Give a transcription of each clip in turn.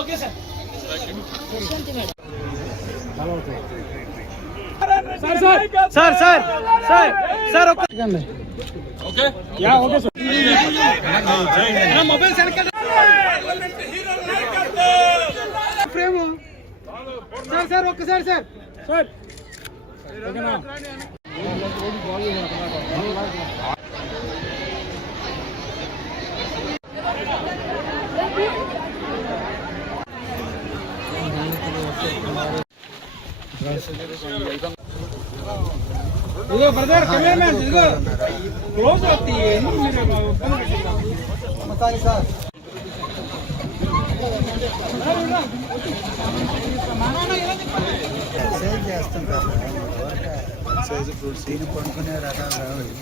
Okay sir sir sir sir sir okay yeah okay sir mobile frame sir sir ఒక్కసారి sir sir ఓకేనా ఇదిగో brother cameraman ఇదిగో close అవుతుంది ఎందుకు మీరు సార్ సేల్ చేస్తుంటారు సైజు ఫ్రూట్స్ దీన్ని కొనుక్కునే రకాలు రావాలి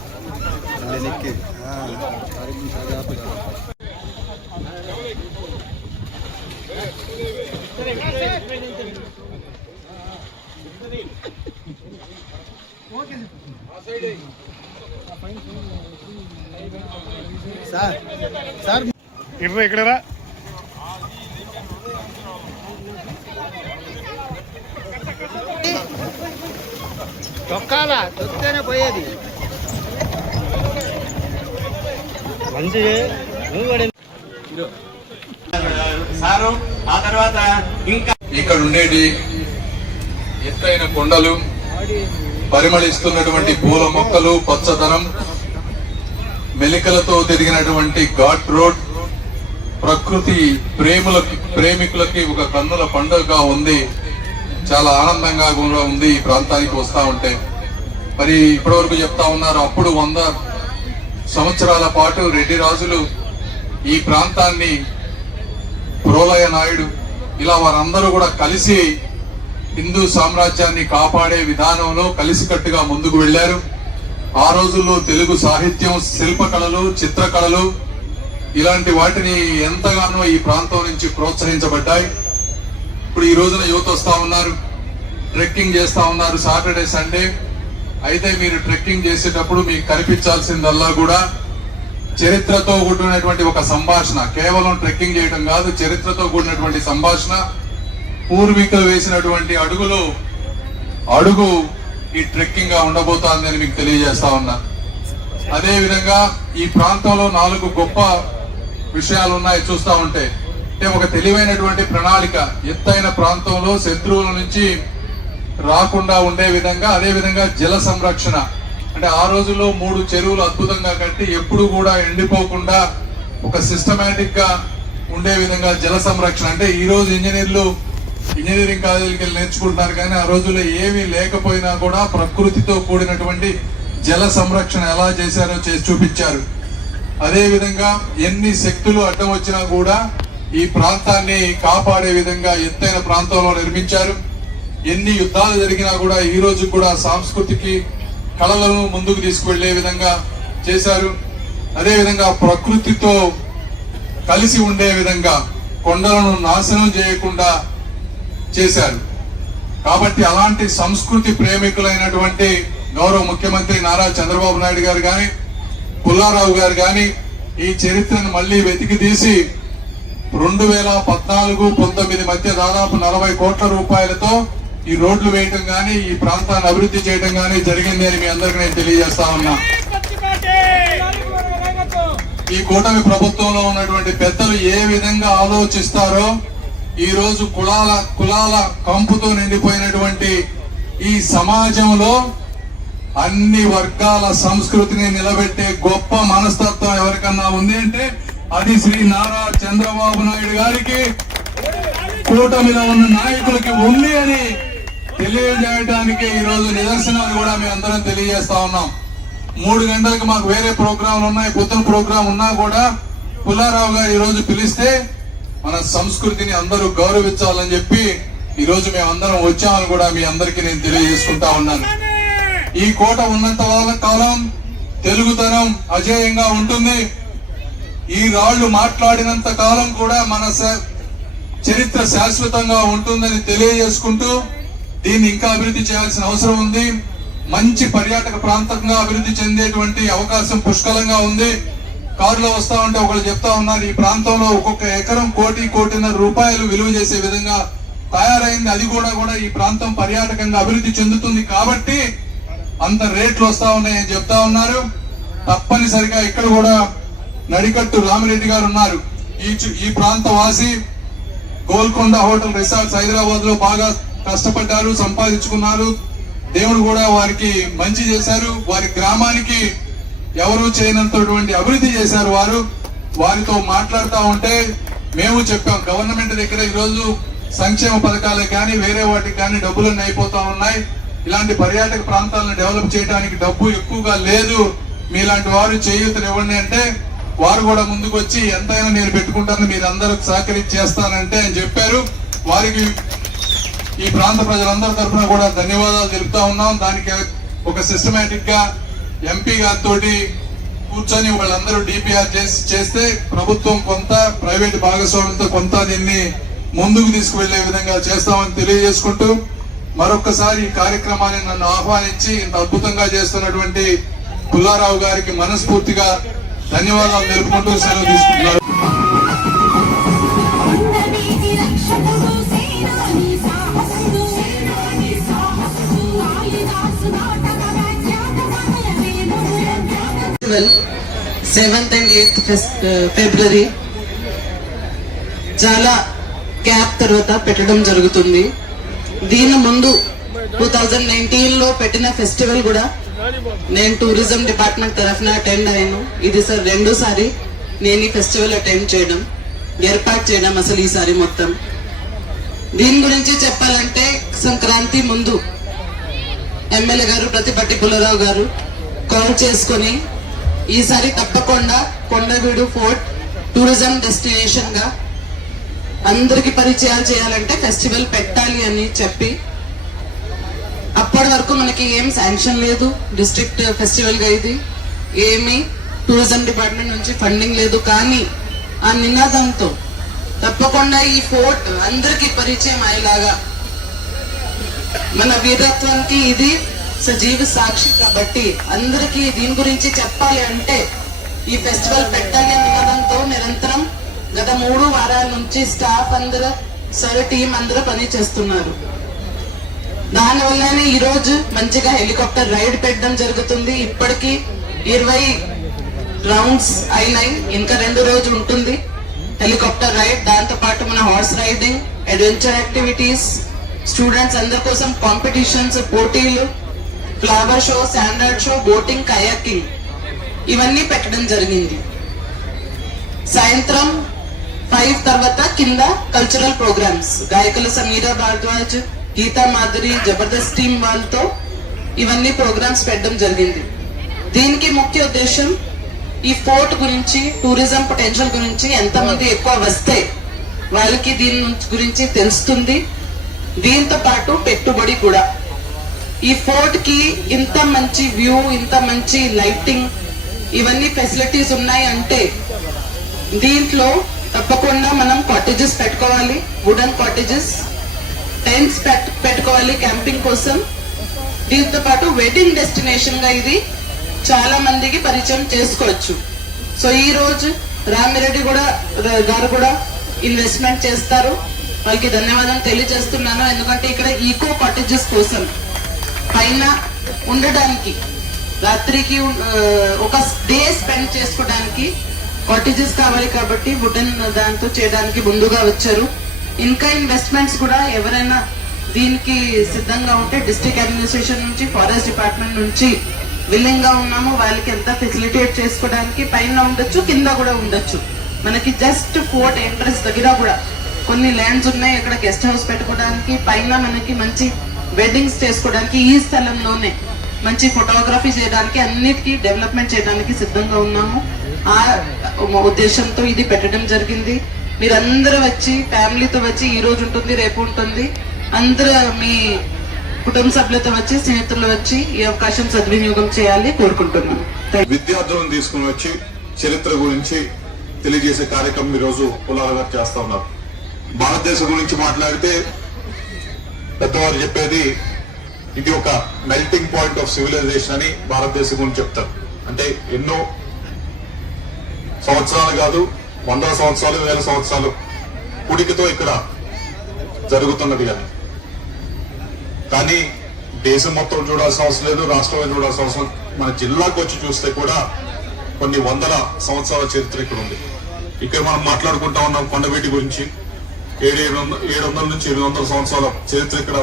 సార్ సార్ ఇక్కడ రా తొక్కాల తొక్కితేనే పోయేది మంచి సారు ఆ తర్వాత ఇంకా ఇక్కడ ఉండేది ఎత్తైన కొండలు, పరిమళిస్తున్నటువంటి పూల మొక్కలు, పచ్చదనం, మెలికలతో తిరిగినటువంటి ఘాట్ రోడ్, ప్రకృతి ప్రేమికులకి ఒక కన్నుల పండుగగా ఉంది. చాలా ఆనందంగా కూడా ఉంది ఈ ప్రాంతానికి వస్తా ఉంటే. మరి ఇప్పటి వరకు చెప్తా ఉన్నారు, అప్పుడు 100 సంవత్సరాల పాటు రెడ్డి రాజులు ఈ ప్రాంతాన్ని, ప్రోలయ నాయుడు ఇలా వారందరూ కూడా కలిసి హిందూ సామ్రాజ్యాన్ని కాపాడే విధానంలో కలిసికట్టుగా ముందుకు వెళ్లారు. ఆ రోజుల్లో తెలుగు సాహిత్యం, శిల్పకళలు, చిత్రకళలు ఇలాంటి వాటిని ఎంతగానో ఈ ప్రాంతం నుంచి ప్రోత్సహించబడ్డాయి. ఇప్పుడు ఈ రోజున యువత వస్తా ఉన్నారు, ట్రెక్కింగ్ చేస్తా ఉన్నారు సాటర్డే సండే. అయితే మీరు ట్రెక్కింగ్ చేసేటప్పుడు మీకు కనిపించాల్సిందల్లా కూడా చరిత్రతో కూడినటువంటి ఒక సంభాషణ. కేవలం ట్రెక్కింగ్ చేయడం కాదు, చరిత్రతో కూడినటువంటి సంభాషణ. పూర్వీకులు వేసినటువంటి అడుగు ఈ ట్రెక్కింగ్ గా ఉండబోతోంది అని మీకు తెలియజేస్తా ఉన్నా. అదే విధంగా ఈ ప్రాంతంలో 4 గొప్ప విషయాలు ఉన్నాయి చూస్తా ఉంటే. ఒక తెలివైనటువంటి ప్రణాళిక, ఎత్తైన ప్రాంతంలో శత్రువుల నుంచి రాకుండా ఉండే విధంగా, అదే విధంగా జల సంరక్షణ. అంటే ఆ రోజుల్లో 3 చెరువులు అద్భుతంగా కట్టి ఎప్పుడు కూడా ఎండిపోకుండా ఒక సిస్టమేటిక్ గా ఉండే విధంగా జల సంరక్షణ. అంటే ఈ రోజు ఇంజనీరింగ్ కాలేజీకి వెళ్ళి నేర్చుకుంటున్నారు, కానీ ఆ రోజుల్లో ఏమీ లేకపోయినా కూడా ప్రకృతితో కూడినటువంటి జల సంరక్షణ ఎలా చేశారో చేసి చూపించారు. అదే విధంగా ఎన్ని శక్తులు అడ్డం వచ్చినా కూడా ఈ ప్రాంతాన్ని కాపాడే విధంగా ఎత్తైన ప్రాంతంలో నిర్మించారు. ఎన్ని యుద్ధాలు జరిగినా కూడా ఈ రోజు కూడా సాంస్కృతికి కళలను ముందుకు తీసుకువెళ్లే విధంగా చేశారు. అదే విధంగా ప్రకృతితో కలిసి ఉండే విధంగా కొండలను నాశనం చేయకుండా చేశారు. కాబట్టి అలాంటి సంస్కృతి ప్రేమికులైనటువంటి గౌరవ ముఖ్యమంత్రి నారా చంద్రబాబు నాయుడు గారు గాని, పుల్లారావు గారు గాని ఈ చరిత్రను మళ్లీ వెతికి తీసి 2014-19 మధ్య దాదాపు 40 కోట్ల రూపాయలతో ఈ రోడ్లు వేయటం గాని, ఈ ప్రాంతాన్ని అభివృద్ధి చేయడం గాని జరిగింది అని మీ అందరికీ నేను తెలియజేస్తా ఉన్నా. ఈ కూటమి ప్రభుత్వంలో ఉన్నటువంటి పెద్దలు ఏ విధంగా ఆలోచిస్తారో ఈ రోజు కులాల కంపుతో నిండిపోయినటువంటి ఈ సమాజంలో అన్ని వర్గాల సంస్కృతిని నిలబెట్టే గొప్ప మనస్తత్వం ఎవరికన్నా ఉంది అంటే అది శ్రీ నారా చంద్రబాబు నాయుడు గారికి, కూటమిలో ఉన్న నాయకులకి ఉంది అని తెలియజేయడానికి ఈ రోజు నిదర్శనాలు కూడా మేము అందరం తెలియజేస్తా ఉన్నాం. 3 గంటలకు మాకు వేరే ప్రోగ్రాంలు ఉన్నాయి, పొద్దున ప్రోగ్రాం ఉన్నా కూడా పుల్లారావు గారు ఈ రోజు పిలిస్తే మన సంస్కృతిని అందరూ గౌరవించాలని చెప్పి ఈ రోజు మేము అందరం వచ్చామని కూడా మీ అందరికీ నేను తెలియజేసుకుంటా ఉన్నాను. ఈ కోట ఉన్నంత కాలం తెలుగుతనం అజేయంగా ఉంటుంది. ఈ రాళ్లు మాట్లాడినంత కాలం కూడా మన చరిత్ర శాశ్వతంగా ఉంటుందని తెలియజేసుకుంటూ దీన్ని ఇంకా అభివృద్ధి చేయాల్సిన అవసరం ఉంది. మంచి పర్యాటక ప్రాంతంగా అభివృద్ధి చెందేటువంటి అవకాశం పుష్కలంగా ఉంది. కారులో వస్తా ఉంటే ఒకళ్ళు చెప్తా ఉన్నారు, ఈ ప్రాంతంలో ఒక్కొక్క ఎకరం 1.5 రూపాయలు విలువ చేసే విధంగా తయారైంది. అది కూడా ఈ ప్రాంతం పర్యాటకంగా అభివృద్ధి చెందుతుంది కాబట్టి అంత రేట్లు వస్తా ఉన్నాయని చెప్తా ఉన్నారు. తప్పనిసరిగా ఇక్కడ కూడా నడికట్టు రామిరెడ్డి గారు ఉన్నారు, ఈ ప్రాంత వాసి. గోల్కొండ హోటల్ రిసార్ట్స్ హైదరాబాద్ లో బాగా కష్టపడ్డారు, సంపాదించుకున్నారు. దేవుడు కూడా వారికి మంచి చేశారు. వారి గ్రామానికి ఎవరు చేయనంతటువంటి అభివృద్ధి చేశారు. వారితో మాట్లాడుతూ ఉంటే మేము చెప్పాం, గవర్నమెంట్ దగ్గర ఈరోజు సంక్షేమ పథకాలకు కానీ వేరే వాటికి కానీ డబ్బులన్నీ అయిపోతా ఉన్నాయి. ఇలాంటి పర్యాటక ప్రాంతాలను డెవలప్ చేయడానికి డబ్బు ఎక్కువగా లేదు, మీలాంటి వారు చేయూతనివ్వండి అంటే వారు కూడా ముందుకు వచ్చి ఎంతైనా నేను పెట్టుకుంటాను, మీరు అందరూ సహకరించి చేస్తానంటే అని చెప్పారు. వారికి ఈ ప్రాంత ప్రజలందరి తరఫున కూడా ధన్యవాదాలు తెలుపుతా ఉన్నాం. దానికి ఒక సిస్టమేటిక్ గా ఎంపీ గారితో కూర్చొని వాళ్ళందరూ డిపిఆర్ చేస్తే ప్రభుత్వం కొంత, ప్రైవేట్ భాగస్వామ్యంతో కొంత దీన్ని ముందుకు తీసుకువెళ్లే విధంగా చేస్తామని తెలియజేసుకుంటూ మరొక్కసారి ఈ కార్యక్రమాన్ని నన్ను ఆహ్వానించి ఇంత అద్భుతంగా చేస్తున్నటువంటి పుల్లారావు గారికి మనస్ఫూర్తిగా ధన్యవాదాలు తెలుపుకుంటూ సెలవు తీసుకుంటున్నారు. ఫెస్టివల్ 7th and 8th ఫిబ్రవరి చాలా గ్యాప్ తర్వాత పెట్టడం జరుగుతుంది. దీని ముందు 2019లో పెట్టిన ఫెస్టివల్ కూడా నేను టూరిజం డిపార్ట్మెంట్ తరఫున అటెండ్ అయ్యాను. ఇది సార్ 2వ సారి నేను ఈ ఫెస్టివల్ అటెండ్ చేయడం, ఏర్పాటు చేయడం అసలు ఈసారి మొత్తం. దీని గురించి చెప్పాలంటే సంక్రాంతి ముందు ఎమ్మెల్యే గారు ప్రతిపట్టి పుల్లారావు గారు కాల్ చేసుకొని ఈసారి తప్పకుండా కొండవీడు ఫోర్ట్ టూరిజం డెస్టినేషన్ గా అందరికి పరిచయాలు చేయాలంటే ఫెస్టివల్ పెట్టాలి అని చెప్పి, అప్పటి వరకు మనకి ఏం శాంక్షన్ లేదు డిస్ట్రిక్ట్ ఫెస్టివల్ గా, ఇది ఏమి టూరిజం డిపార్ట్మెంట్ నుంచి ఫండింగ్ లేదు. కానీ ఆ నినాదంతో తప్పకుండా ఈ ఫోర్ట్ అందరికి పరిచయం అయ్యేలాగా, మన వీరత్వానికి ఇది సజీవ సాక్షి కాబట్టి అందరికి దీని గురించి చెప్పాలి అంటే ఈ ఫెస్టివల్ పెట్టాలి అనే నినాదంతో నిరంతరం గత 3 వారాల నుంచి స్టాఫ్ అందరూ సరే టీం అందరూ పని చేస్తున్నారు. దానివల్లనే ఈ రోజు మంచిగా హెలికాప్టర్ రైడ్ పెట్టడం జరుగుతుంది. ఇప్పటికి 20 రౌండ్స్ అయినాయి, ఇంకా 2 రోజులు ఉంటుంది హెలికాప్టర్ రైడ్. దాంతో పాటు మన horse riding, adventure activities, students అందరి కోసం కాంపిటీషన్స్, పోటీలు, flower show, sand art show, boating, kayaking ఇవన్నీ పెట్టడం జరిగింది. సాయంత్రం 5 తర్వాత కింద కల్చరల్ ప్రోగ్రామ్స్, గాయకుల సమీరా భారద్వాజ్, గీతా మాధురి, జబర్దస్త్ టీం వాళ్ళతో ఇవన్నీ ప్రోగ్రామ్స్ పెట్టడం జరిగింది. దీనికి ముఖ్య ఉద్దేశం ఈ ఫోర్ట్ గురించి, టూరిజం పొటెన్షియల్ గురించి ఎంతమంది ఎక్కువ వస్తే వాళ్ళకి దీని గురించి తెలుస్తుంది. దీంతో పాటు పెట్టుబడి కూడా, ఈ ఫోర్ట్ కి ఇంత మంచి వ్యూ, ఇంత మంచి లైటింగ్, ఇవన్నీ ఫెసిలిటీస్ ఉన్నాయి అంటే దీంట్లో తప్పకుండా మనం కాటేజెస్ పెట్టుకోవాలి, వుడెన్ కాటేజెస్, టెంట్స్ పెట్టుకోవాలి క్యాంపింగ్ కోసం. దీంతో పాటు వెడ్డింగ్ డెస్టినేషన్ గా ఇది చాలా మందికి పరిచయం చేసుకోవచ్చు. సో ఈ రోజు రామిరెడ్డి గారు కూడా ఇన్వెస్ట్మెంట్ చేస్తారు, వాళ్ళకి ధన్యవాదాలు తెలియజేస్తున్నాను. ఎందుకంటే ఇక్కడ ఈకో కాటేజెస్ కోసం పైన ఉండడానికి, రాత్రికి ఒక డే స్పెండ్ చేసుకోవడానికి కాటేజెస్ కావాలి కాబట్టి వుడెన్ దాంతో చేయడానికి ముందుగా వచ్చారు. ఇంకా ఇన్వెస్ట్మెంట్స్ కూడా ఎవరైనా దీనికి సిద్ధంగా ఉంటే డిస్ట్రిక్ట్ అడ్మినిస్ట్రేషన్ నుంచి, ఫారెస్ట్ డిపార్ట్మెంట్ నుంచి విల్లింగ్ గా ఉన్నాము. వాళ్ళకి ఎంత ఫెసిలిటేట్ చేసుకోవడానికి పైన ఉండొచ్చు, కింద కూడా ఉండొచ్చు. మనకి జస్ట్ ఫోర్ట్ ఎంట్రన్స్ దగ్గర కూడా కొన్ని ల్యాండ్స్ ఉన్నాయి. అక్కడ గెస్ట్ హౌస్ పెట్టుకోవడానికి, పైన మనకి మంచి వెడ్డింగ్స్ చేసుకోవడానికి, ఈ స్థలంలోనే మంచి ఫోటోగ్రఫీ చేయడానికి, అన్నిటికీ డెవలప్మెంట్ చేయడానికి సిద్ధంగా ఉన్నాము. ఆ ఉద్దేశంతో ఇది పెట్టడం జరిగింది. మీరందరూ వచ్చి ఫ్యామిలీతో వచ్చి, ఈ రోజు ఉంటుంది, రేపు ఉంటుంది, అందరూ మీ కుటుంబ సభ్యులతో వచ్చి, స్నేహితులు వచ్చి ఈ అవకాశం సద్వినియోగం చేయాలి కోరుకుంటున్నాను. విద్యార్థులను తీసుకుని వచ్చి చరిత్ర గురించి తెలియజేసే కార్యక్రమం ఈ రోజు పుల్లారావు గారు చేస్తా ఉన్నారు. భారతదేశం గురించి మాట్లాడితే పెద్దవారు చెప్పేది ఇది ఒక మెల్టింగ్ పాయింట్ ఆఫ్ సివిలైజేషన్ అని భారతదేశం గురించి చెప్తారు. అంటే ఎన్నో సంవత్సరాలు కాదు, 100 సంవత్సరాలు, 1000 సంవత్సరాలు కుడికితో ఇక్కడ జరుగుతున్నది కానీ దేశం మొత్తం చూడాల్సిన అవసరం లేదు, రాష్ట్రంలో చూడాల్సిన అవసరం. మన జిల్లాకు వచ్చి చూస్తే కూడా కొన్ని వందల సంవత్సరాల చరిత్ర ఇక్కడ ఉంది. ఇక్కడ మనం మాట్లాడుకుంటా ఉన్నాం కొండవీటి గురించి. 700 నుంచి 800 సంవత్సరాల చరిత్ర ఇక్కడ,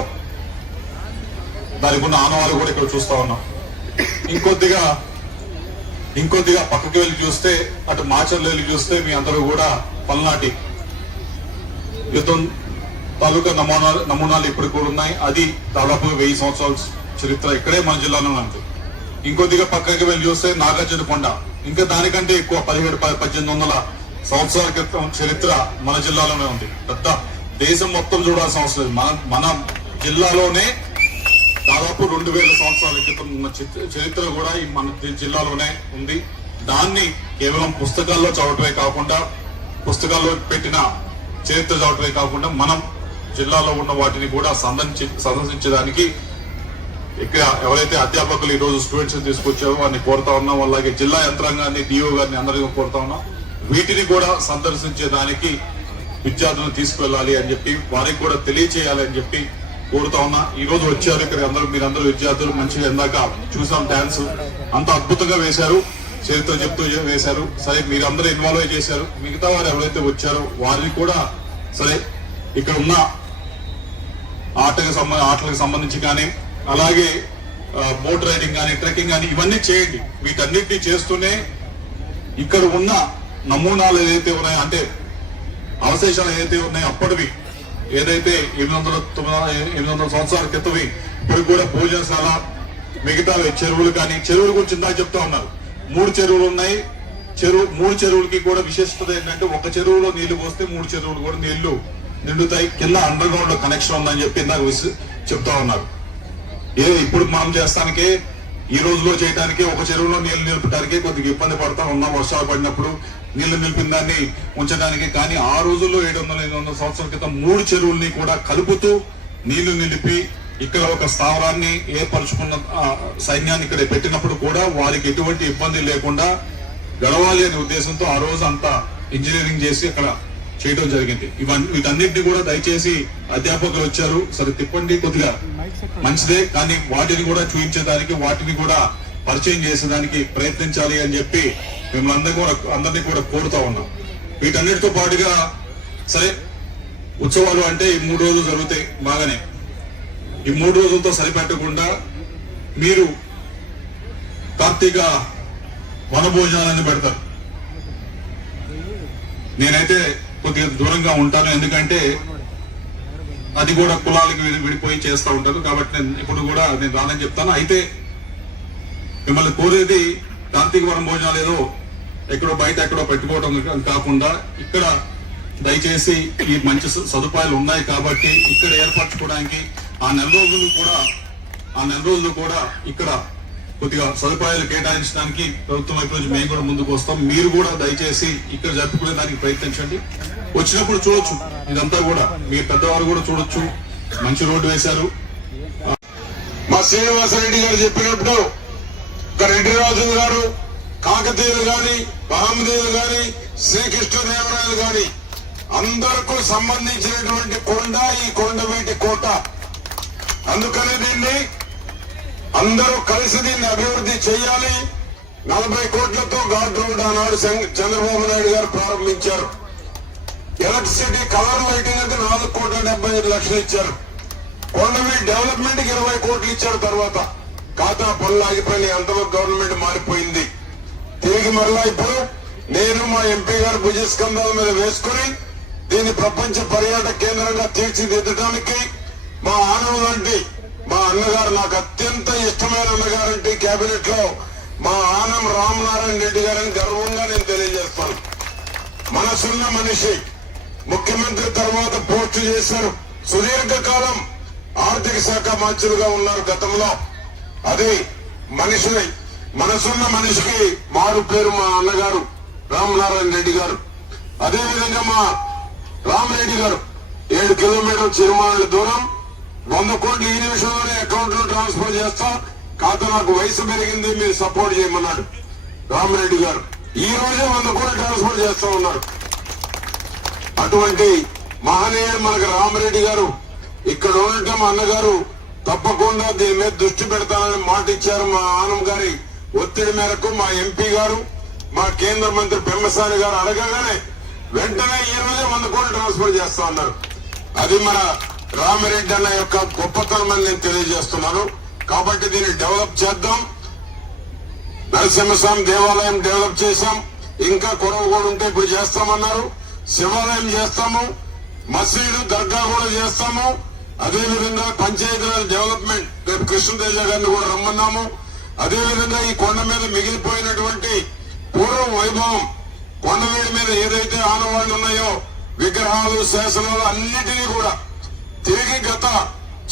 దానికి ఉన్న ఆనవాళ్ళు కూడా ఇక్కడ చూస్తా ఉన్నాం. ఇంకొద్దిగా పక్కకి వెళ్ళి చూస్తే, అటు మాచర్లు వెళ్ళి చూస్తే మీ అందరూ కూడా పల్నాటి యుద్ధం తాలూకా నమూనాలు ఇప్పుడు కూడా ఉన్నాయి. అది దాదాపు 1000 సంవత్సరాల చరిత్ర ఇక్కడే మన జిల్లాలోనే ఉంది. ఇంకొద్దిగా పక్కకి వెళ్ళి చూస్తే నాగార్జున కొండ, ఇంకా దానికంటే ఎక్కువ 1700-1800 సంవత్సరాల క్రితం చరిత్ర మన జిల్లాలోనే ఉంది. పెద్ద దేశం మొత్తం చూడాల్సిన అవసరం లేదు. మన జిల్లాలోనే దాదాపు 2000 సంవత్సరాల క్రితం ఉన్న చరిత్ర కూడా మన జిల్లాలోనే ఉంది. దాన్ని కేవలం పుస్తకాల్లో చదవటమే కాకుండా, పుస్తకాల్లో పెట్టిన చరిత్ర చదవటమే కాకుండా, మనం జిల్లాలో ఉన్న వాటిని కూడా సందర్శించడానికి ఇక్కడ ఎవరైతే అధ్యాపకులు ఈ రోజు స్టూడెంట్స్ తీసుకొచ్చారో వారిని కోరుతా ఉన్నాం. అలాగే జిల్లా యంత్రాంగాన్ని, డిఓ గారిని అందరికీ కోరుతా ఉన్నాం. వీటిని కూడా సందర్శించేదానికి విద్యార్థులను తీసుకువెళ్ళాలి అని చెప్పి, వారికి కూడా తెలియచేయాలి అని చెప్పి కోరుతా ఉన్నా. ఈ రోజు వచ్చారు ఇక్కడ మీరందరూ విద్యార్థులు, మంచిగా ఇందాక చూసాం డాన్స్ అంత అద్భుతంగా వేశారు, చరిత్ర చెప్తూ వేశారు. సరే, మీరందరూ ఇన్వాల్వ్ చేశారు. మిగతా వారు ఎవరైతే వచ్చారో వారిని కూడా సరే ఇక్కడ ఉన్న ఆటలకు సంబంధించి కానీ, అలాగే బోట్ రైడింగ్ కానీ, ట్రెక్కింగ్ కానీ ఇవన్నీ చేయండి. వీటన్నిటిని చేస్తూనే ఇక్కడ ఉన్న నమూనాలు ఏదైతే ఉన్నాయో, అంటే అవశేషాలు ఏదైతే ఉన్నాయో అప్పటివి, ఏదైతే 800 సంవత్సరాల క్రితవి, ఇప్పటికి కూడా భోజనశాల, మిగతా చెరువులు కానీ, చెరువుల గురించి ఇందాక చెప్తా ఉన్నారు. 3 చెరువులు ఉన్నాయి. 3 చెరువులకి కూడా విశిష్టత ఏంటంటే, ఒక చెరువులో నీళ్లు పోస్తే 3 చెరువులు కూడా నీళ్లు నిండుతాయి. కింద అండర్ గ్రౌండ్ లో కనెక్షన్ ఉందని చెప్పి ఇందాక చెప్తా ఉన్నారు. ఇప్పుడు మనం చేస్తానికే, ఈ రోజులో చేయడానికి ఒక చెరువులో నీళ్లు నిలుపడానికి కొద్దిగా ఇబ్బంది పడతా ఉన్నాం. వర్షాలు పడినప్పుడు నీళ్లు నిలిపిన దాన్ని ఉంచడానికి. కానీ ఆ రోజుల్లో 700-800 సంవత్సరాల క్రితం 3 చెరువుల్ని కూడా కలుపుతూ నీళ్లు నిలిపి ఇక్కడ ఒక స్థావరాన్ని ఏర్పరచుకున్న సైన్యాన్ని ఇక్కడ పెట్టినప్పుడు కూడా వారికి ఎటువంటి ఇబ్బంది లేకుండా గడవాలి అనే ఉద్దేశంతో ఆ రోజు అంతా ఇంజనీరింగ్ చేసి అక్కడ చేయడం జరిగింది. వీటన్నిటిని కూడా దయచేసి అధ్యాపకులు వచ్చారు, సరే తిప్పండి, కొద్దిగా మంచిదే, కానీ వాటిని కూడా చూపించేదానికి, వాటిని కూడా పరిచయం చేసేదానికి ప్రయత్నించాలి అని చెప్పి మిమ్మల్ని అందరినీ కూడా కోరుతా ఉన్నాం. వీటన్నిటితో పాటుగా సరే, ఉత్సవాలు అంటే ఈ 3 రోజులు జరుగుతాయి బాగానే. ఈ 3 రోజులతో సరిపెట్టకుండా మీరు కార్తీక వనభోజనాలని పెడతారు. నేనైతే కొద్దిగా దూరంగా ఉంటాను, ఎందుకంటే అది కూడా కులాలకు విడిపోయి చేస్తూ ఉంటారు. కాబట్టి ఇప్పుడు కూడా నేను రానని చెప్తాను. అయితే మిమ్మల్ని కోరేది, కార్తీక వనం భోజనాలు ఏదో ఎక్కడో బయట ఎక్కడో పెట్టుకోవడం కాకుండా, ఇక్కడ దయచేసి ఈ మంచి సదుపాయాలు ఉన్నాయి కాబట్టి ఇక్కడ ఏర్పరచుకోవడానికి ఆ నెల రోజులు కూడా ఇక్కడ కొద్దిగా సదుపాయాలు కేటాయించడానికి ప్రభుత్వం వైపు నుంచి మేము కూడా ముందుకు వస్తాం. మీరు కూడా దయచేసి ఇక్కడ జరుపుకునే దానికి ప్రయత్నించండి. వచ్చినప్పుడు చూడొచ్చు, ఇదంతా కూడా మీ పెద్దవారు కూడా చూడొచ్చు. మంచి రోడ్డు వేశారు. మా శ్రీనివాసరెడ్డి గారు చెప్పినప్పుడు రెడ్డి రాజు గారు, కాకతీయులు గాని, మహమ్మదీయులు గాని, శ్రీకృష్ణదేవరాయలు గాని అందరికీ సంబంధించినటువంటి కొండ ఈ కొండవీటి కోట. అందుకనే దీన్ని అందరూ కలిసి దీన్ని అభివృద్ధి చేయాలి. 40 కోట్లతో ఘాట్ రోడ్ ఆనాడు చంద్రబాబు నాయుడు గారు ప్రారంభించారు. ఎలక్ట్రిసిటీ కలర్ లైటింగ్ అయితే 4 1,75 లక్షలు ఇచ్చారు. కొండవీటి డెవలప్మెంట్ కి 20 కోట్లు ఇచ్చారు. తర్వాత ఖాతా పనులు ఆగిపోయినాయి. అంతలో గవర్నమెంట్ మారిపోయింది. తిరిగి మరలా ఇప్పుడు నేను మా ఎంపీ గారు భుజస్కంధాల మీద వేసుకుని దీన్ని ప్రపంచ పర్యాటక కేంద్రంగా తీర్చిదిద్దడానికి మా ఆనం లాంటి మా అన్నగారు, నాకు అత్యంత ఇష్టమైన అన్నగారంటే కేబినెట్ లో మా ఆనం రామనారాయణ రెడ్డి గారని గర్వంగా నేను తెలియజేస్తాను. మనసున్న మనిషి, ముఖ్యమంత్రి తర్వాత పోస్టు చేశారు. సుదీర్ఘకాలం ఆర్థిక శాఖ మంత్రులుగా ఉన్నారు గతంలో. అది మనిషిని, మనసున్న మనిషికి మారు పేరు మా అన్నగారు రామనారాయణ రెడ్డి గారు. అదేవిధంగా మా రామరెడ్డి గారు 7 కిలోమీటర్ల చిరుమానుల దూరం 100 కోట్లు ఈ నిమిషంలోనే అకౌంట్ లో ట్రాన్స్ఫర్ చేస్తా, ఖాతా నాకు వయసు పెరిగింది మీరు సపోర్ట్ చేయమన్నాడు రామరెడ్డి గారు. ఈ రోజే 100 కోట్లు ట్రాన్స్ఫర్ చేస్తా ఉన్నారు. అటువంటి మహనీయుడు మనకు రామరెడ్డి గారు ఇక్కడ ఉండటం, అన్నగారు తప్పకుండా దీని మీద దృష్టి పెడతానని మాట ఇచ్చారు. మా ఆనం గారి ఒత్తిడి మేరకు మా ఎంపీ గారు, మా కేంద్ర మంత్రి పెమ్మసాని గారు అడగగానే వెంటనే ఈ రోజే 100 కోట్లు ట్రాన్స్ఫర్ చేస్తా ఉన్నారు. అది మన రామిరెడ్డి అన్న యొక్క గొప్పతనం అని నేను తెలియజేస్తున్నాను. కాబట్టి దీన్ని డెవలప్ చేద్దాం. నరసింహస్వామి దేవాలయం డెవలప్ చేశాం, ఇంకా కొరవ కూడా ఉంటే ఇప్పుడు చేస్తామన్నారు. శివాలయం చేస్తాము, మసీదు దర్గా కూడా చేస్తాము. అదేవిధంగా పంచాయతీరాజ్ డెవలప్మెంట్ రేపు కృష్ణతేజ గారిని కూడా రమ్మన్నాము. అదేవిధంగా ఈ కొండ మీద మిగిలిపోయినటువంటి పూర్వ వైభవం, కొండవీడి మీద ఏదైతే ఆనవాళ్లు ఉన్నాయో విగ్రహాలు, శాసనాలు అన్నిటినీ కూడా తిరిగి గత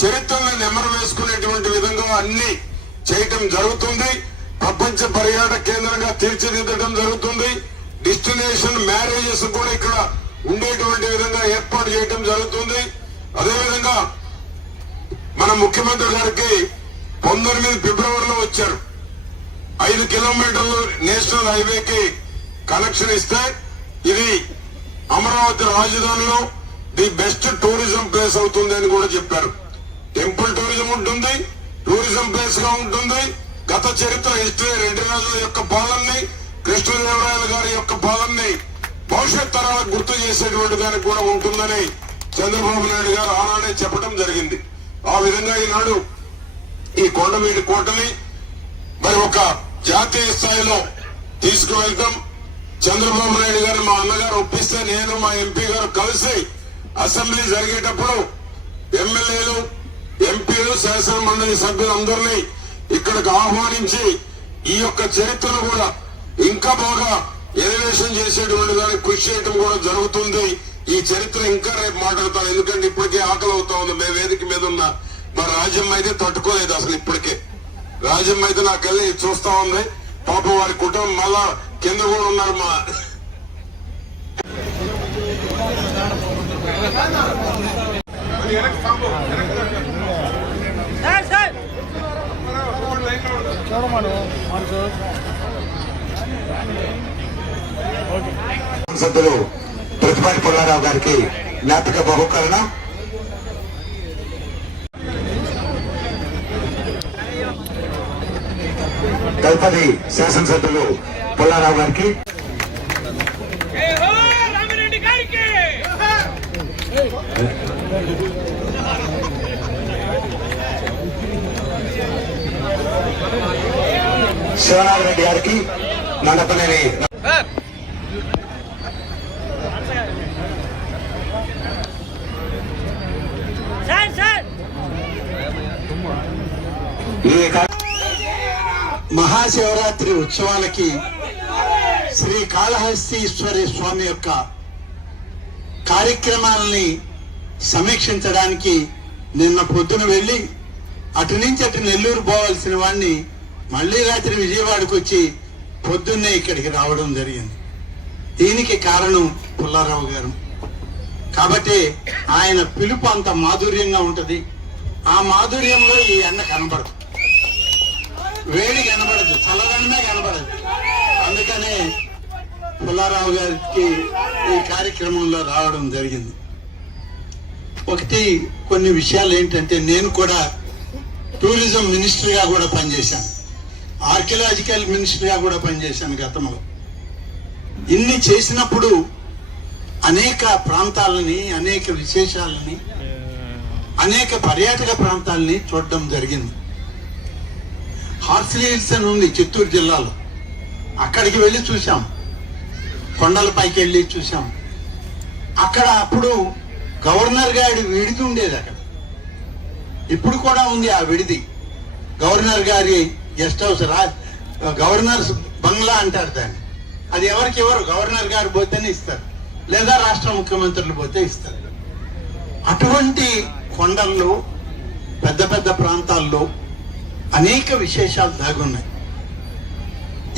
చరిత్రను నెమరు వేసుకునేటువంటి విధంగా అన్ని చేయటం జరుగుతుంది. ప్రపంచ పర్యాటక కేంద్రంగా తీర్చిదిద్దడం జరుగుతుంది. డెస్టినేషన్ మ్యారేజెస్ కూడా ఇక్కడ ఉండేటువంటి విధంగా ఏర్పాటు చేయడం జరుగుతుంది. అదేవిధంగా మన ముఖ్యమంత్రి గారికి 19 ఫిబ్రవరిలో వచ్చారు. 5 కిలోమీటర్లు నేషనల్ హైవేకి కనెక్షన్ ఇస్తే ఇది అమరావతి రాజధానిలో ది బెస్ట్ టూరిజం ప్లేస్ అవుతుంది అని కూడా చెప్పారు. టెంపుల్ టూరిజం ఉంటుంది, టూరిజం ప్లేస్ గా ఉంటుంది. గత చరిత్ర హిస్టరీ, రెడ్డి రాజుల యొక్క పాలనని, కృష్ణదేవరాయల గారి యొక్క పాలనని భవిష్యత్ తరాలకు గుర్తు చేసేటువంటి దానికి కూడా ఉంటుందని చంద్రబాబు నాయుడు గారు ఆనాడే చెప్పడం జరిగింది. ఆ విధంగా ఈనాడు ఈ కొండవీడి కోటని మరి ఒక జాతీయ స్థాయిలో తీసుకువెళ్తాం. చంద్రబాబు నాయుడు గారు మా అన్నగారు ఒప్పిస్తే నేను మా ఎంపీ గారు కలిసి అసెంబ్లీ జరిగేటప్పుడు ఎమ్మెల్యేలు, ఎంపీలు, శాసన మండలి సభ్యులందరినీ ఇక్కడికి ఆహ్వానించి ఈ యొక్క చరిత్రను కూడా ఇంకా బాగా ఎలివేషన్ చేసేటువంటి దానికి కృషి చేయడం కూడా జరుగుతుంది. ఈ చరిత్ర ఇంకా రేపు మాట్లాడతాం, ఎందుకంటే ఇప్పటికే ఆకలి అవుతా ఉంది. మేము వేదిక మీద ఉన్న మా రాజ్యం అయితే తట్టుకోలేదు అసలు. ఇప్పటికే రాజ్యం అయితే నాకెళ్ళి చూస్తా ఉంది. పాపం వారి కుటుంబం మళ్ళా కింద కూడా ఉన్నారు. మా సభ్యులు ప్రతిపాటి పుల్లారావు గారికి జ్ఞాపిక బహుకరణ. తదుపరి శాసనసభ్యులు పుల్లారావు గారికి శివనాథరెడ్డి గారికి మండపనేని మహాశివరాత్రి ఉత్సవాలకి శ్రీ కాళహస్తీశ్వరి స్వామి యొక్క కార్యక్రమాలని సమీక్షించడానికి నిన్న పొద్దున వెళ్లి అటు నుంచి అటు నెల్లూరు పోవాల్సిన వాడిని మళ్లీ రాత్రి విజయవాడకు వచ్చి పొద్దున్నే ఇక్కడికి రావడం జరిగింది. దీనికి కారణం పుల్లారావు గారు. కాబట్టి ఆయన పిలుపు అంత మాధుర్యంగా ఉంటది. ఆ మాధుర్యంలో ఈ ఎండ కనబడదు, వేడి కనబడదు, చల్లదనమే కనబడదు. అందుకనే పుల్లారావు గారికి ఈ కార్యక్రమంలో రావడం జరిగింది. ఒకటి కొన్ని విషయాలు ఏంటంటే, నేను కూడా టూరిజం మినిస్టర్గా కూడా పనిచేశాను, ఆర్కియలాజికల్ మినిస్టర్గా కూడా పనిచేశాను గతంలో. ఇన్ని చేసినప్పుడు అనేక ప్రాంతాలని, అనేక విశేషాలని అనేక పర్యాటక ప్రాంతాలని చూడడం జరిగింది. హార్సిలీ హిల్స్ అని ఉంది చిత్తూరు జిల్లాలో, అక్కడికి వెళ్ళి చూసాం. కొండలపైకి వెళ్ళి చూసాం. అక్కడ అప్పుడు గవర్నర్ గారి విడిది ఉండేది అక్కడ. ఇప్పుడు కూడా ఉంది ఆ విడిది. గవర్నర్ గారి గెస్ట్ హౌస్, గవర్నర్స్ బంగ్లా అంటారు దాన్ని. అది ఎవరికి ఎవరు, గవర్నర్ గారు పోతేనే ఇస్తారు, లేదా రాష్ట్ర ముఖ్యమంత్రులు పోతే ఇస్తారు. అటువంటి కొండల్లో, పెద్ద పెద్ద ప్రాంతాల్లో అనేక విశేషాలు దాగున్నాయి.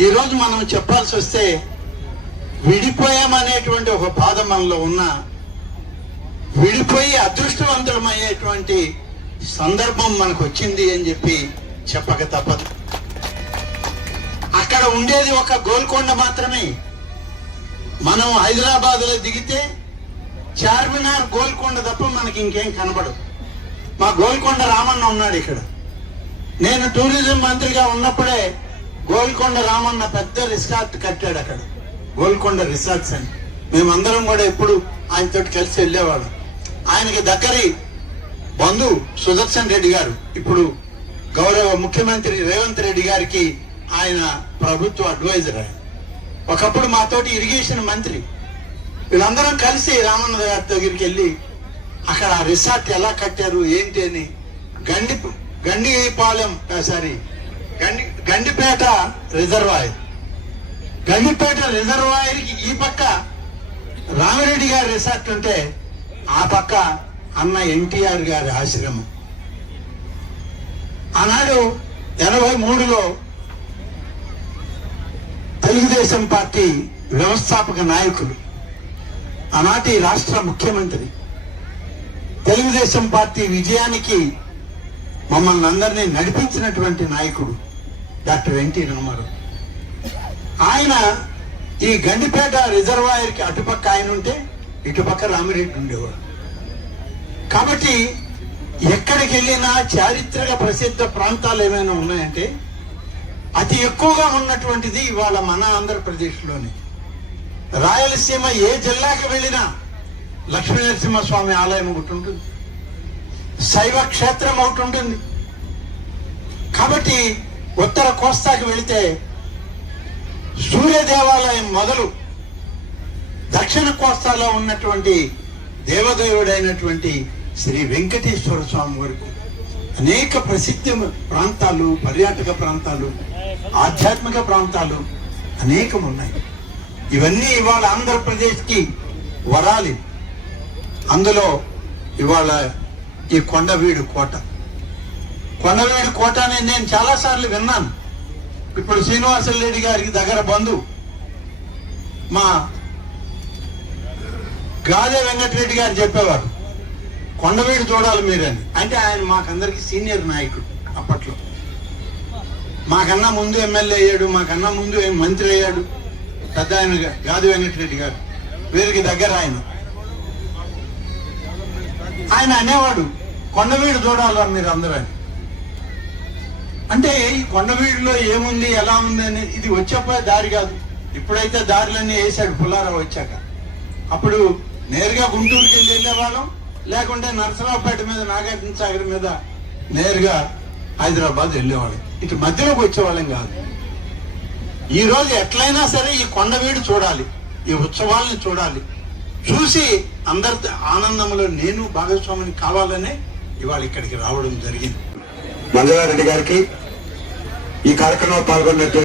ఈరోజు మనం చెప్పాల్సి వస్తే విడిపోయామనేటువంటి ఒక బాధ మనలో ఉన్న, విడిపోయి అదృష్టవంతులమయ్యేటువంటి సందర్భం మనకు వచ్చింది అని చెప్పి చెప్పక తప్పదు. అక్కడ ఉండేది ఒక గోల్కొండ మాత్రమే. మనం హైదరాబాద్ లో దిగితే చార్మినార్, గోల్కొండ తప్ప మనకి ఇంకేం కనబడదు. మా గోల్కొండ రామన్న ఉన్నాడు ఇక్కడ. నేను టూరిజం మంత్రిగా ఉన్నప్పుడే గోల్కొండ రామన్న పెద్ద రిసార్ట్ కట్టాడు అక్కడ, గోల్కొండ రిసార్ట్స్ అని. మేమందరం కూడా ఎప్పుడు ఆయనతో కలిసి వెళ్ళేవాళ్ళం. ఆయనకి దగ్గరి బంధు సుదర్శన్ రెడ్డి గారు, ఇప్పుడు గౌరవ ముఖ్యమంత్రి రేవంత్ రెడ్డి గారికి ఆయన ప్రభుత్వ అడ్వైజర్. ఆయన ఒకప్పుడు మాతోటి ఇరిగేషన్ మంత్రి. వీళ్ళందరం కలిసి రామన్న గారి దగ్గరికి వెళ్ళి అక్కడ ఆ రిసార్ట్ ఎలా కట్టారు ఏంటి అని గండిపేట రిజర్వాయర్, గండిపేట రిజర్వాయర్ కి ఈ పక్క రామిరెడ్డి గారి రిసార్ట్ ఉంటే ఆ పక్క అన్న ఎన్టీఆర్ గారి ఆశ్రమం. ఆనాడు 83లో తెలుగుదేశం పార్టీ వ్యవస్థాపక నాయకులు, ఆనాటి రాష్ట్ర ముఖ్యమంత్రి, తెలుగుదేశం పార్టీ విజయానికి మమ్మల్ని అందరినీ నడిపించినటువంటి నాయకుడు డాక్టర్ ఎన్టీ రామారావు. ఆయన ఈ గండిపేట రిజర్వాయర్ కి అటుపక్క ఆయన ఉంటే ఇటుపక్క రామిరెడ్డి ఉండేవాడు. కాబట్టి ఎక్కడికి వెళ్ళినా చారిత్రక ప్రసిద్ధ ప్రాంతాలు ఏమైనా ఉన్నాయంటే అతి ఎక్కువగా ఉన్నటువంటిది ఇవాళ మన ఆంధ్రప్రదేశ్లోనే. రాయలసీమ ఏ జిల్లాకి వెళ్ళినా లక్ష్మీనరసింహస్వామి ఆలయం ఒకటి ఉంటుంది, శైవ క్షేత్రం ఒకటి ఉంటుంది. కాబట్టి ఉత్తర కోస్తాకి వెళితే సూర్య దేవాలయం మొదలు దక్షిణ కోస్తాలో ఉన్నటువంటి దేవదేవుడైనటువంటి శ్రీ వెంకటేశ్వర స్వామి వరకు అనేక ప్రసిద్ధ ప్రాంతాలు, పర్యాటక ప్రాంతాలు, ఆధ్యాత్మిక ప్రాంతాలు అనేకం ఉన్నాయి. ఇవన్నీ ఇవాళ ఆంధ్రప్రదేశ్కి వరాలి. అందులో ఇవాళ ఈ కొండవీడు కోట, కొండవీడు కోట అని నేను చాలా సార్లు విన్నాను. ఇప్పుడు శ్రీనివాసరెడ్డి గారికి దగ్గర బంధువు మా గాదే వెంకటరెడ్డి గారు చెప్పేవారు, కొండవీడు చూడాలి మీరని. అంటే ఆయన మాకందరికి సీనియర్ నాయకుడు. అప్పట్లో మాకన్నా ముందు ఎమ్మెల్యే అయ్యాడు, మాకన్నా ముందు మంత్రి అయ్యాడు. పెద్ద ఆయన గాదే వెంకటరెడ్డి గారు, వీరికి దగ్గర ఆయన. ఆయన అనేవాడు కొండవీడు చూడాలని మీరు అందరూ అని. అంటే ఈ కొండవీడులో ఏముంది, ఎలా ఉంది అని ఇది వచ్చేపోయే దారి కాదు. ఇప్పుడైతే దారులన్నీ వేసాడు పుల్లారావు వచ్చాక. అప్పుడు నేరుగా గుంటూరుకి వెళ్ళేవాళ్ళం, లేకుంటే నరసరావుపేట మీద, నాగార్జున సాగర్ మీద నేరుగా హైదరాబాద్ వెళ్ళేవాళ్ళం. ఇటు మధ్యలోకి వచ్చేవాళ్ళం కాదు. ఈ రోజు ఎట్లయినా సరే ఈ కొండవీడు చూడాలి, ఈ ఉత్సవాల్ని చూడాలి. చూసి అందరి ఆనందంలో నేను భాగస్వామిని కావాలనే ఇవాళ ఇక్కడికి రావడం జరిగింది. మంజులారెడ్డి గారికి ఈ కార్యక్రమంలో పాల్గొన్నట్టు